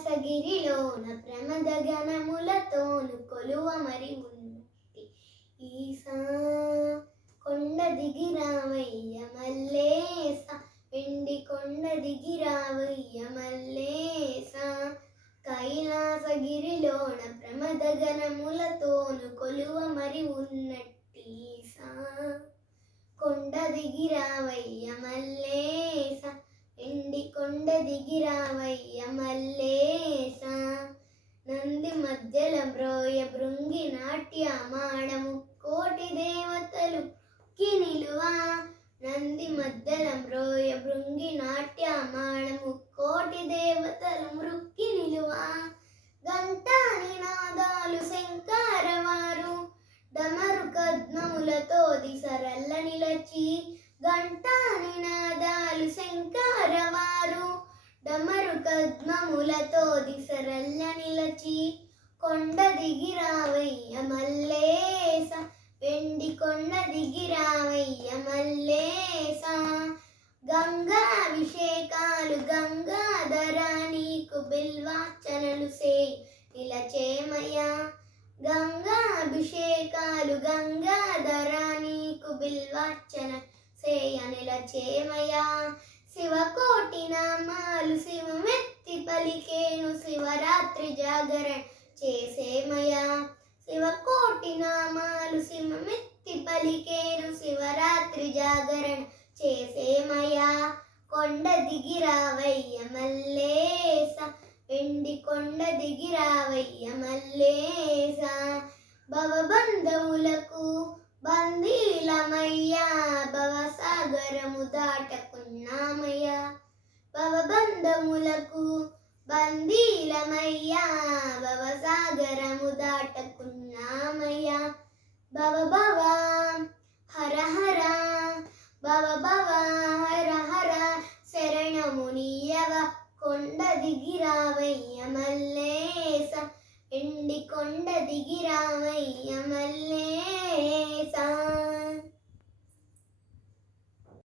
కైలాసగిరిలోన ప్రమద గణములతోను కొలువ మరి ఉన్నట్టి ఈసా కొండ దిగిరావయ్య మల్లేస వెండి కొండ దిగిరావయ్య మల్లేస కైలాసగిరిలోన ప్రమద గణములతోను కొలువ మరి ఉన్నట్టి ఈసా కొండ దిగిరావయ్య మల్లేస ఎండి కొండ దిగిరావయ్య మల్లేస నంది మధ్యల బ్రోయ భృంగి నాట్యమాడము కోటి దేవతలు నిలువా నంది మధ్యల బ్రోయ భృంగి నాట్యమాడము కోటి దేవతలు మృక్కి నిలువా గంటా నినాదాలు శంకరవారు డమరు కద్మములతో దిసరల్ల నిలచి గంటా నినాదాలు శంకరవారు డమరు కద్మములతో దిసరల్ల నిలచి కొండ దిగిరావయ్య మల్లేస వెండి కొండ దిగిరావయ్య మల్లేస గంగాభిషేకాలు గంగాధర నీకు బిల్వార్చనలు సేయ్ నిలచేమయ్యా గంగాభిషేకాలు గంగాధర నీకు బిల్వార్చన సేయ నిలచేమయ్యా శివకోటి నామాలు శివమెత్తి పలికేను శివరాత్రి జాగరణ చేసేమయ్యా శివకోటి నామాలు శివమెత్తి పలికేను శివరాత్రి జాగరణ చేసేమయ్యా కొండ దిగిరావయ్య మల్లేస వెండి కొండ దిగిరావయ్య మల్లేస భవబంధములకు బందీలమయ్యా భవసాగరము దాటకున్నామయ్యా భవబంధములకు బందీలమయ్యా భవసాగరము దాటకున్నామయ్యా భవ భవ హర హర భవ భవ హర హర శరణమునియవ కొండ దిగిరావయ్య మల్లేస ఎండి కొండ దిగిరావయ్య మల్లేస